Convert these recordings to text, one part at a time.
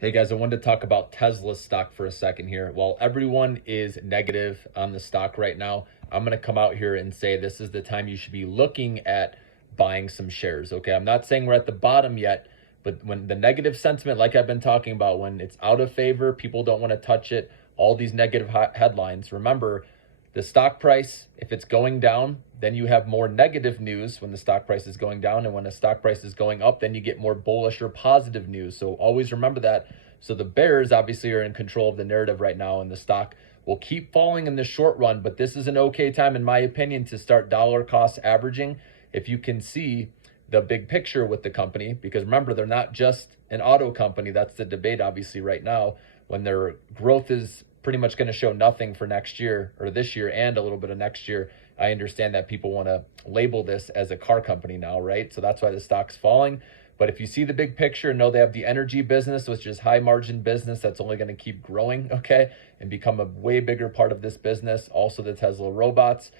Hey guys, I wanted to talk about Tesla stock for a second here. While everyone is negative on the stock right now, I'm going to come out here and say this is the time you should be looking at buying some shares. Okay, I'm not saying we're at the bottom yet, but when the negative sentiment, like I've been talking about, when it's out of favor, people don't want to touch it, all these negative headlines. Remember, the stock price, if it's going down, then you have more negative news when the stock price is going down. And when the stock price is going up, then you get more bullish or positive news. So always remember that. So the bears obviously are in control of the narrative right now, and the stock will keep falling in the short run. But this is an okay time, in my opinion, to start dollar cost averaging if you can see the big picture with the company. Because remember, they're not just an auto company. That's the debate, obviously, right now, when their growth is pretty much going to show nothing for next year or this year and a little bit of next year. I understand that people want to label this as a car company now, right? So that's why the stock's falling. But if you see the big picture, know they have the energy business, which is high margin business that's only going to keep growing, okay, and become a way bigger part of this business. Also the Tesla robots,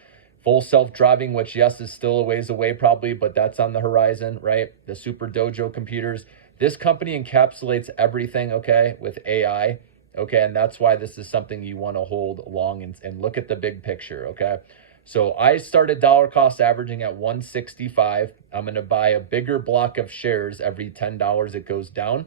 full self-driving, which yes, is still a ways away probably, but that's on the horizon, right? The Super Dojo computers. This company encapsulates everything, okay, with AI. Okay, and that's why this is something you want to hold long and look at the big picture, okay? So I started dollar cost averaging at 165. I'm going to buy a bigger block of shares every $10 it goes down.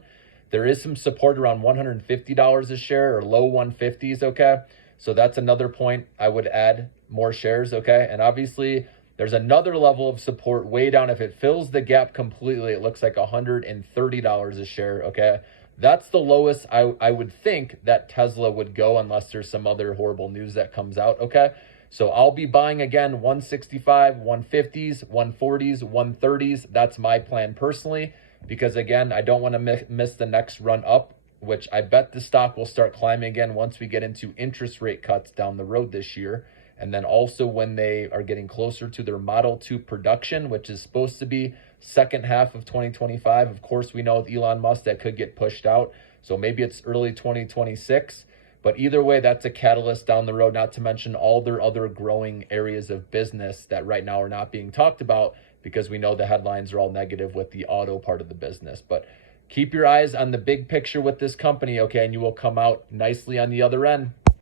There is some support around $150 a share or low 150s, okay? So that's another point I would add more shares, okay? And obviously there's another level of support way down. If it fills the gap completely, it looks like $130 a share, okay? That's the lowest I would think that Tesla would go unless there's some other horrible news that comes out, okay? So I'll be buying again 165, 150s, 140s, 130s. That's my plan personally, because again, I don't want to miss the next run up, which I bet the stock will start climbing again once we get into interest rate cuts down the road this year. And then also when they are getting closer to their Model 2 production, which is supposed to be second half of 2025. Of course, we know with Elon Musk that could get pushed out. So maybe it's early 2026. But either way, that's a catalyst down the road, not to mention all their other growing areas of business that right now are not being talked about because we know the headlines are all negative with the auto part of the business. But keep your eyes on the big picture with this company, okay? And you will come out nicely on the other end.